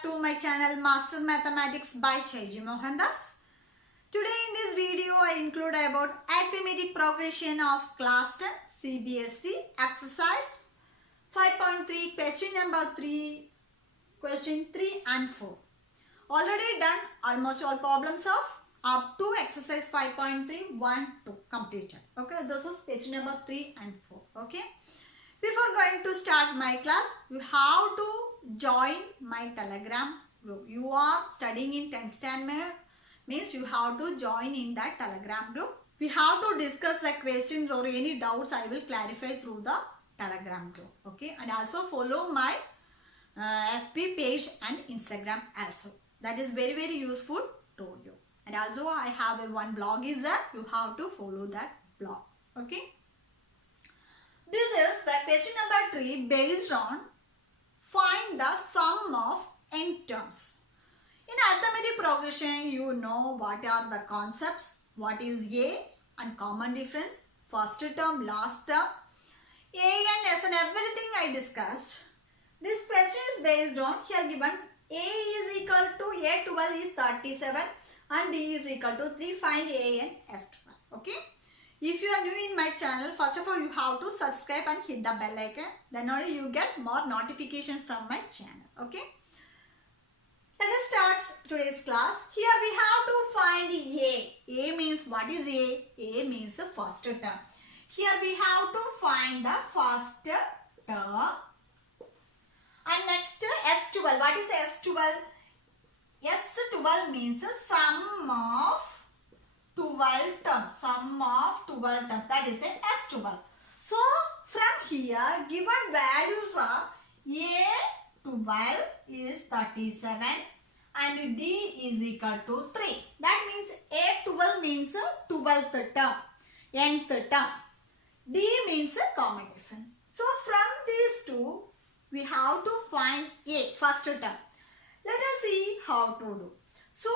back to my channel Master Mathematics by Shaiji Mohandas. Today in this video I include about arithmetic progression of class 10 CBSE exercise 5.3 question number 3, question 3 and 4. Already done almost all problems of up to exercise 5.3, 1, 2 completed. Okay, this is page number 3 and 4. Okay. Before going to start my class, you have to join my Telegram group. You are studying in 10th standard, means you have to join in that Telegram group. We have to discuss the questions or any doubts I will clarify through the Telegram group. Okay, and also follow my FB page and Instagram also. That is very useful to you. And also I have one blog is there. You have to follow that blog. Okay. This is the question number 3 based on find the sum of n terms. In arithmetic progression, you know what are the concepts, what is A and common difference, first term, last term, A and S and everything I discussed. This question is based on here given A is equal to A12 is 37 and D is equal to 3. Find A and S12. Okay. If you are new in my channel, first of all you have to subscribe and hit the bell icon. Then only you get more notification from my channel. Okay. Let us start today's class. Here we have to find A. A means what is A? A means the first term. Here we have to find the first term. And next S12. What is S12? S12 means the sum of 12 terms. Sum of 12 terms. That is an S12. So from here given values are A12 is 37 and D is equal to 3. That means A12 means 12th term, nth term. D means a common difference. So from these two we have to find A, first term. Let us see how to do. So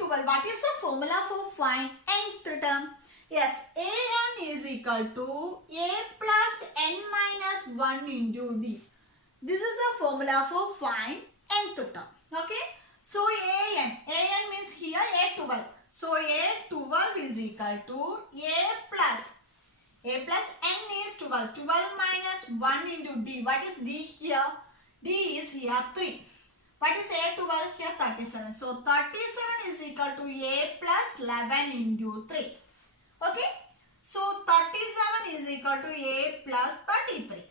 A12, what is the formula for find nth term? Yes, An is equal to A plus n minus 1 into D. This is the formula for find nth term. Okay. So An means here A12. So A12 is equal to A plus n is 12. 12 minus 1 into D. What is D here? D is here 3. What is A12? Here 37. So 37 is equal to A plus 11 into 3. Okay. So 37 is equal to A plus 33.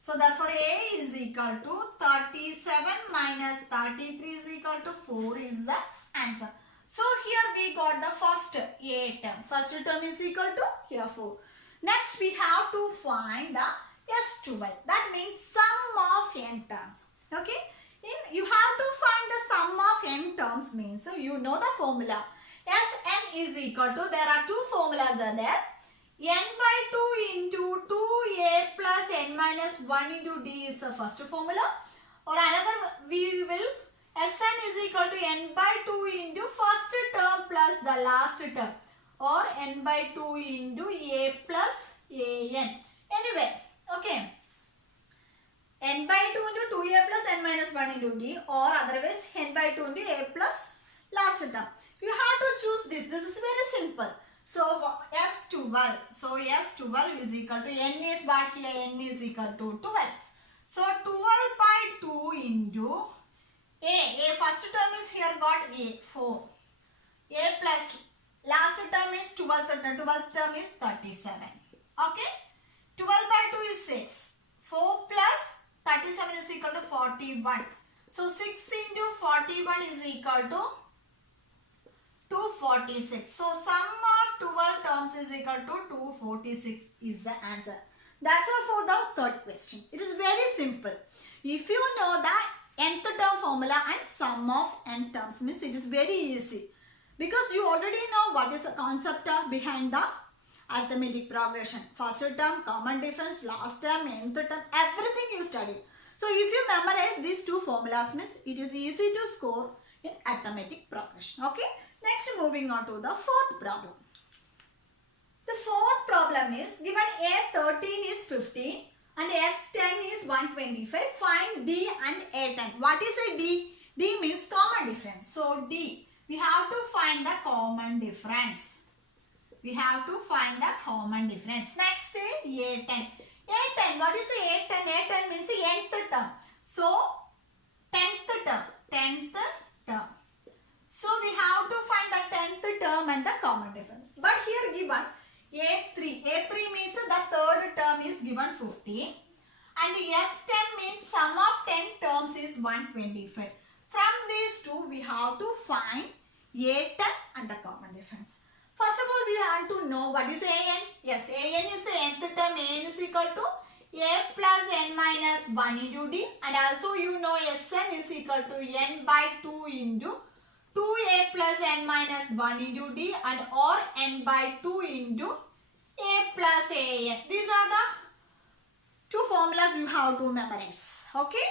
So therefore A is equal to 37 minus 33 is equal to 4 is the answer. So here we got the first A term. First term is equal to here 4. Next we have to find the S12. That means sum of n terms. Okay. You have to find the sum of n terms means you know the formula. Sn is equal to, there are two formulas are there. N by 2 into 2a plus n minus 1 into d is the first formula. Or another we will Sn is equal to n by 2 into first term plus the last term. Or n by 2 into a plus an. Anyway, okay. N by 2 into 2a plus n minus 1 into d, or otherwise n by 2 into a plus last term. You have to choose this. This is very simple. So S12. So S12 is equal to n is what here? N is equal to 12. So 12 by 2 into a first term is here got a 4. A plus last term is 12th term. 12th term is 37. Okay. 12 by 2 is 6. 4 plus 37 is equal to 41. So 6 into 41 is equal to 246. So sum of 12 terms is equal to 246 is the answer. That's all for the third question. It is very simple. If you know the nth term formula and sum of n terms means it is very easy. Because you already know what is the concept of behind the arithmetic progression. First term, common difference, last term, nth term, everything you study. So if you memorize these two formulas means it is easy to score in arithmetic progression. Okay. Next moving on to the fourth problem. The fourth problem is given A13 is 15 and S10 is 125. Find D and A10. What is a D? D means common difference. So D, we have to find the common difference. We have to find the common difference. Next, A10. A10, what is A10? A10 means nth term. So, 10th term. 10th term. So, we have to find the 10th term and the common difference. But here given A3. A3 means the third term is given 50. And S10 means sum of 10 terms is 125. From these two, we have to find A10 and the common difference. First of all, we have to know what is AN. Yes, AN is the nth term. AN is equal to A plus N minus 1 into D. And also you know Sn is equal to N by 2 into 2A plus N minus 1 into D and or N by 2 into A plus AN. These are the two formulas you have to memorize. Okay.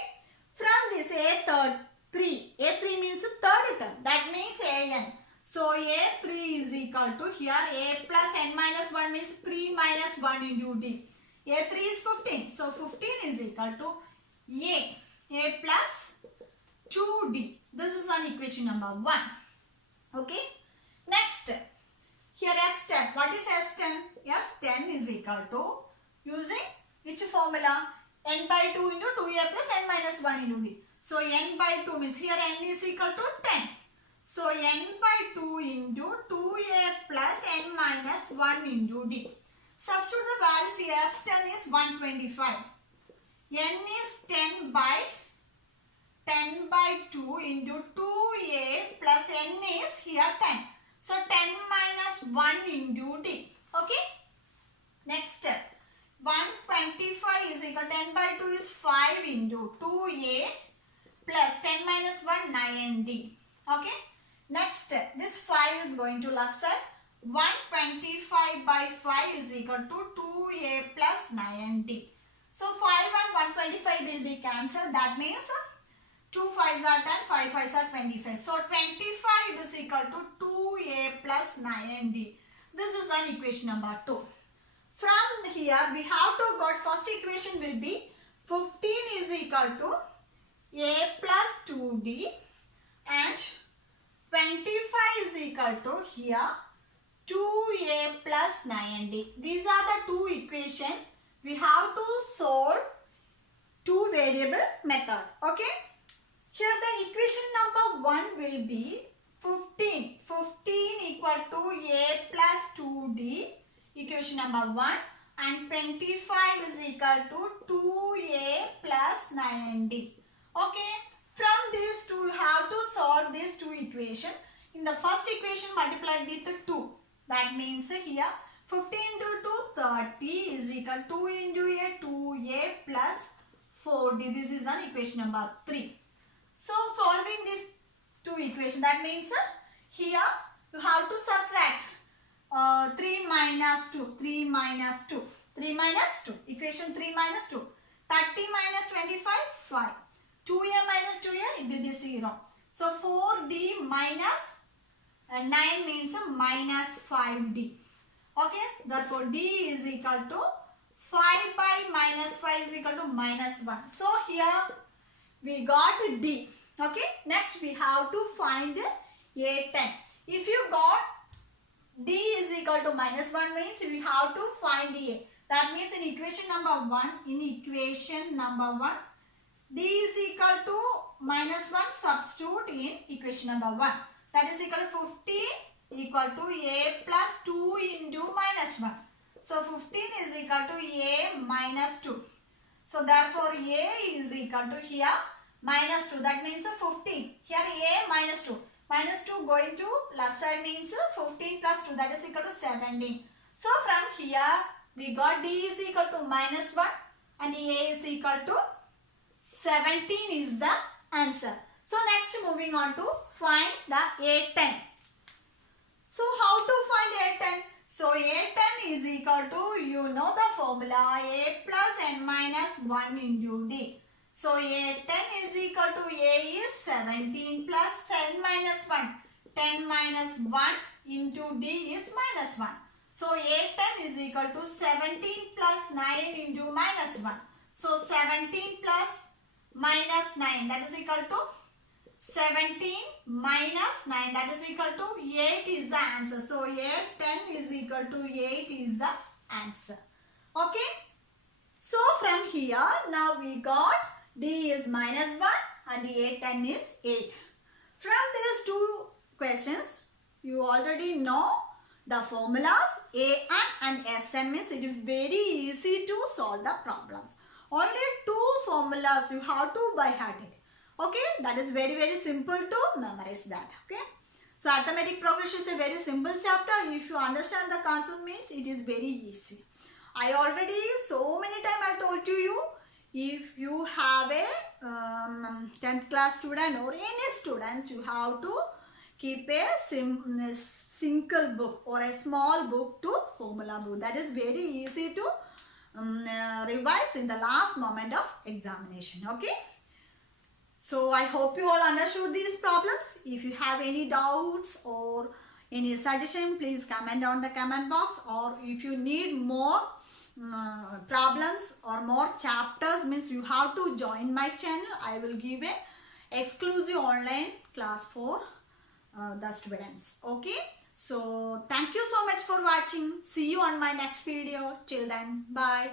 From this A3 means third term. That means AN. So A3 is equal to here A plus N minus 1 means 3 minus 1 into D. A3 is 15. So 15 is equal to A plus 2D. This is an equation number 1. Okay. Next, here S10. What is S10? S10 is equal to using which formula? N by 2 into 2A plus N minus 1 into D. So N by 2 means here N is equal to 10. So N by 2 into 2A plus N minus 1 into D. Substitute the values here. S10 is 125. N is 10 by 2 into 2A plus N is here 10. So 10 minus 1 into D. Okay. Next, 125 is equal to 10 by 2 is 5 into 2A plus 10 minus 1 9D. Okay. Next, this 5 is going to left side. 125 by 5 is equal to 2A plus 9D. So 5 and 125 will be cancelled. That means 2 5s are 10, 5 5s are 25. So 25 is equal to 2A plus 9D. This is an equation number 2. From here, we have to got first equation will be 15 is equal to A plus 2D and 25 is equal to here 2A plus 9D. These are the two equations. We have to solve two variable method. Okay. Here the equation number 1 will be 15. 15 equal to A plus 2D. Equation number 1. And 25 is equal to 2A plus 9D. Okay. From these two, you have to solve these two equations. In the first equation, multiplied with 2. That means here 15 into 2, 30 is equal to 2 into A, 2A plus 4D. This is an equation number 3. So, solving these two equations, that means here you have to subtract 3 minus 2. 3 minus 2. 3 minus 2. Equation 3 minus 2. 30 minus 25, 5. 2A minus 2A, it will be 0. So 4D minus 9 means minus 5D. Okay, therefore D is equal to 5 by minus 5 is equal to minus 1. So here we got D. Okay, next we have to find A10. If you got D is equal to minus 1 means we have to find A. That means in equation number 1, D is equal to minus 1, substitute in equation number 1. That is equal to 15 equal to A plus 2 into minus 1. So 15 is equal to A minus 2. So therefore A is equal to here minus 2. That means 15. Here A minus 2. Minus 2 going to left side means 15 plus 2. That is equal to 17. So from here we got D is equal to minus 1 and A is equal to 17 is the answer. So next moving on to find the A10. So how to find A10? So A10 is equal to, you know the formula, A plus N minus 1 into D. So A10 is equal to A is 17 plus N minus 1. 10 minus 1 into D is minus 1. So A10 is equal to 17 plus 9 into minus 1. So 17 plus minus 9, that is equal to 17 minus 9, that is equal to 8 is the answer. So 8, 10 is equal to 8 is the answer. Okay. So from here, now we got D is minus 1 and 8, 10 is 8. From these two questions, you already know the formulas AN and SN, means it is very easy to solve the problems. Only two formulas you have to by heart it. Okay, that is very simple to memorize that. Okay, so arithmetic progression is a very simple chapter. If you understand the concept, means it is very easy. I already so many times I told to you, if you have a 10th class student or any students, you have to keep a single book or a small book to formula book. That is very easy to revise in the last moment of examination. Okay. So I hope you all understood these problems. If you have any doubts or any suggestion, please comment on the comment box. Or if you need more problems or more chapters, means you have to join my channel. I will give a exclusive online class for the students. Okay. So thank you so much for watching. See you on my next video. Till then, bye.